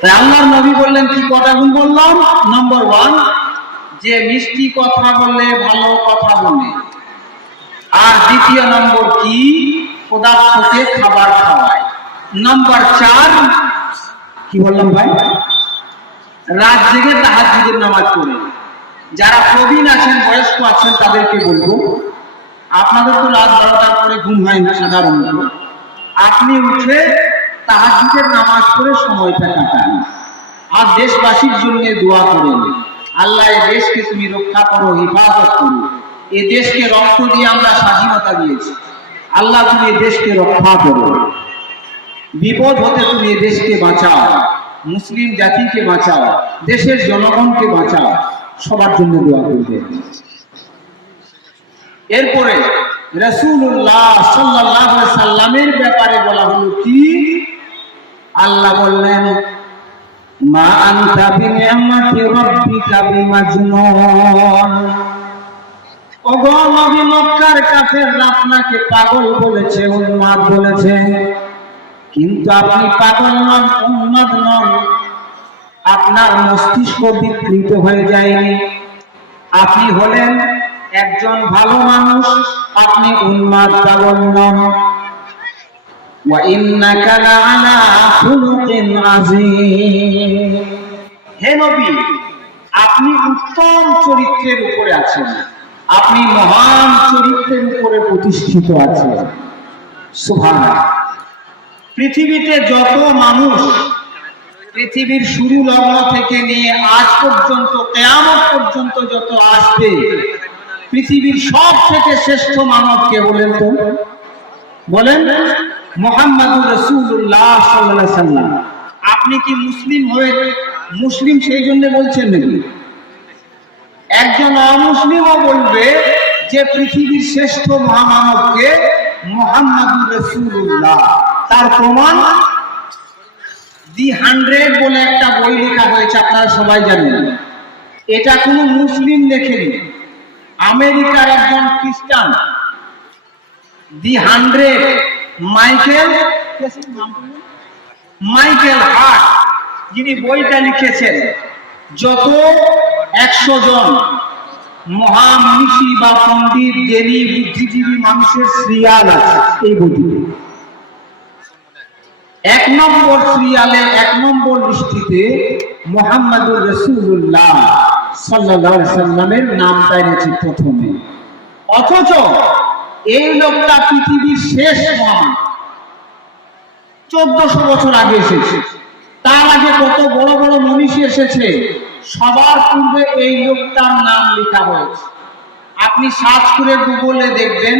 তাই আল্লাহর নবী বললেন কি কটা গুণ বললাম? নম্বর ওয়ান যে মিষ্টি কথা বললে ভালো কথা বলে। আর দ্বিতীয় নম্বর কি? পদার্থকে খাবার খাওয়ায়। নম্বর চার, কি বললাম ভাই? রাত জেগে নামাজ পড়ে। যারা প্রবীণ আছেন, বয়স্ক আছেন, তাদেরকে বলব, আপনাদের তো রাত বারোটার পরে ঘুম হয় না সাধারণত। আপনি উঠে তাহাজ্জুদের নামাজ পড়ে সময়টা কাটান। আর দেশবাসীর জন্য দোয়া করেন, আল্লাহ এই দেশকে তুমি রক্ষা করো, হিফাজত করো। এ দেশকে রক্ত দিয়ে আমরা স্বাধীনতা দিয়েছি। আল্লাহ তুমি এ দেশকে রক্ষা করো। বিপদ হতে তুমি এ দেশকে বাঁচাও। মুসলিম জাতিকে বাঁচাও, দেশের জনগণকে বাঁচাও। সবার জন্য দোয়া করবে এরপরে রসুল্লাহ সাল্লাহ সাল্লামের ব্যাপারে বলা হলো কি আল্লাহ বললেন মা আনতা বিনিয়ামাতি রাব্বিকা বিমাজনুন। ওগো নবী মক্কার আপনাকে পাগল বলেছে, উন্মাদ বলেছে, কিন্তু আপনি পাগল নন, উন্মাদ নন। আপনার মস্তিষ্ক বিকৃত হয়ে যায়নি। আপনি হলেন একজন ভালো মানুষ, আপনি উন্মাদ পাগল নন। وإنك لعلى خلق عظيم হে নবী আপনি উত্তম চরিত্রের উপরে আছেন আপনি মহান চরিত্রের উপরে প্রতিষ্ঠিত আছেন সুভান পৃথিবীতে যত মানুষ পৃথিবীর শুরু লগ্ন থেকে নিয়ে আজ পর্যন্ত কেয়ামত পর্যন্ত যত আসবে পৃথিবীর সব থেকে শ্রেষ্ঠ মানব কে বলেন তো বলেন মোহাম্মদুর রসুল্লাহ সাল্লাহ সাল্লাম আপনি কি মুসলিম হয়ে মুসলিম সেই জন্য বলছেন নাকি? একজন অমুসলিমও বলবে যে পৃথিবীর শ্রেষ্ঠ মহামানবকে মোহাম্মদুর রসুল্লাহ তার প্রমাণ? দি হান্ড্রেড বলে একটা বই লেখা হয়েছে, আপনারা সবাই জানেন। এটা কোনো মুসলিম লেখেনি। আমেরিকার একজন খ্রিস্টান। The hundred Michael Michael Hart, যিনি বইটা লিখেছেন, যত একশো জন মহামনীষী বা পণ্ডিত, জ্ঞানী, বুদ্ধিজীবী মানুষের সিরিয়াল আছে এই বইটিতে। এক নম্বর সিরিয়ালে এক নম্বর লিস্টিতে মোহাম্মদুর রসুল্লাহ সাল্লাহ সাল্লামের নামটা এনেছে প্রথমে। অথচ এই লোকটা পৃথিবীর শেষ মহান। চোদ্দশো বছর আগে এসেছে। তার আগে কত বড় বড় মনীষী এসেছে। সবার পূর্বে এই লোকটার নাম লেখা হয়েছে। আপনি সার্চ করে গুগলে দেখবেন,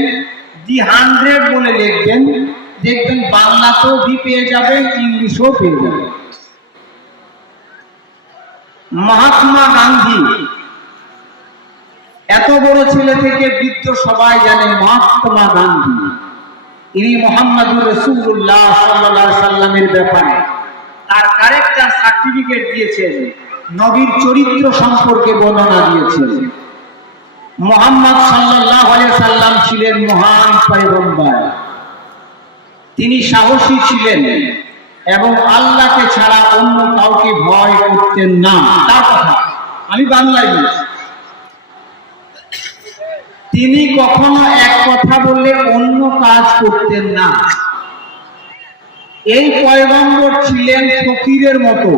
দি হান্ড্রেড বলে লিখবেন দেখবেন বাংলাতেও বি পেয়ে যাবেন, ইংলিশও পেয়ে যাবেন। মহাত্মা গান্ধী এত বড় ছেলে থেকে বৃদ্ধ সবাই জানে মহাত্মা গান্ধী। ইনি মোহাম্মদুর রসুল্লাহ সাল্লাহ সাল্লামের ব্যাপারে তার ক্যারেক্টার সার্টিফিকেট দিয়েছেন, নবীর চরিত্র সম্পর্কে বর্ণনা দিয়েছেন। মোহাম্মদ সাল্লাহ সাল্লাম ছিলেন মহান পয়গম্বর। তিনি সাহসী ছিলেন এবং আল্লাহকে ছাড়া অন্য কাউকে ভয় করতেন না। তার কথা, আমি বাংলায় বলছি। তিনি কখনো এক কথা বললে অন্য কাজ করতেন না। এই পয়গম্বর ছিলেন ফকিরের মতো।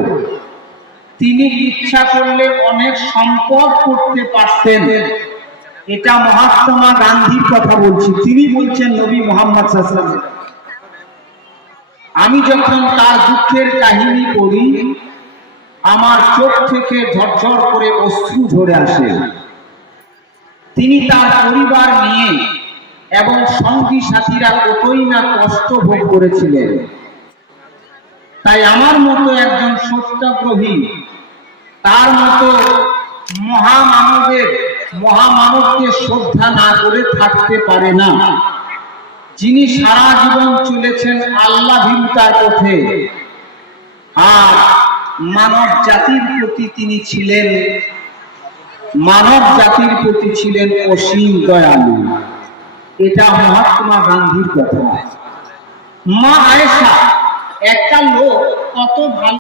তিনি ইচ্ছা করলে অনেক সম্পদ করতে পারতেন। এটা মহাত্মা গান্ধীর কথা বলছি। তিনি বলছেন নবী মোহাম্মদ আমি যখন তার দুঃখের কাহিনী পড়ি, আমার চোখ থেকে ঝরঝর করে অশ্রু ঝরে আসে। তিনি তার পরিবার নিয়ে এবং সঙ্গী সাথীরা কতই না কষ্ট ভোগ করেছিলেন। তাই আমার মতো একজন সত্যাগ্রহী, তার মতো মহামানবের, মহামানবকে শ্রদ্ধা না করে থাকতে পারে না। যিনি সারা জীবন চলেছেন আল্লাহ ভীমতার পথে, আর মানব জাতির প্রতি তিনি ছিলেন মানব জাতির প্রতি ছিলেন অসীম দয়ালু। এটা মহাত্মা গান্ধীর কথা। মা আয়েশা, একটা লোক কত ভালো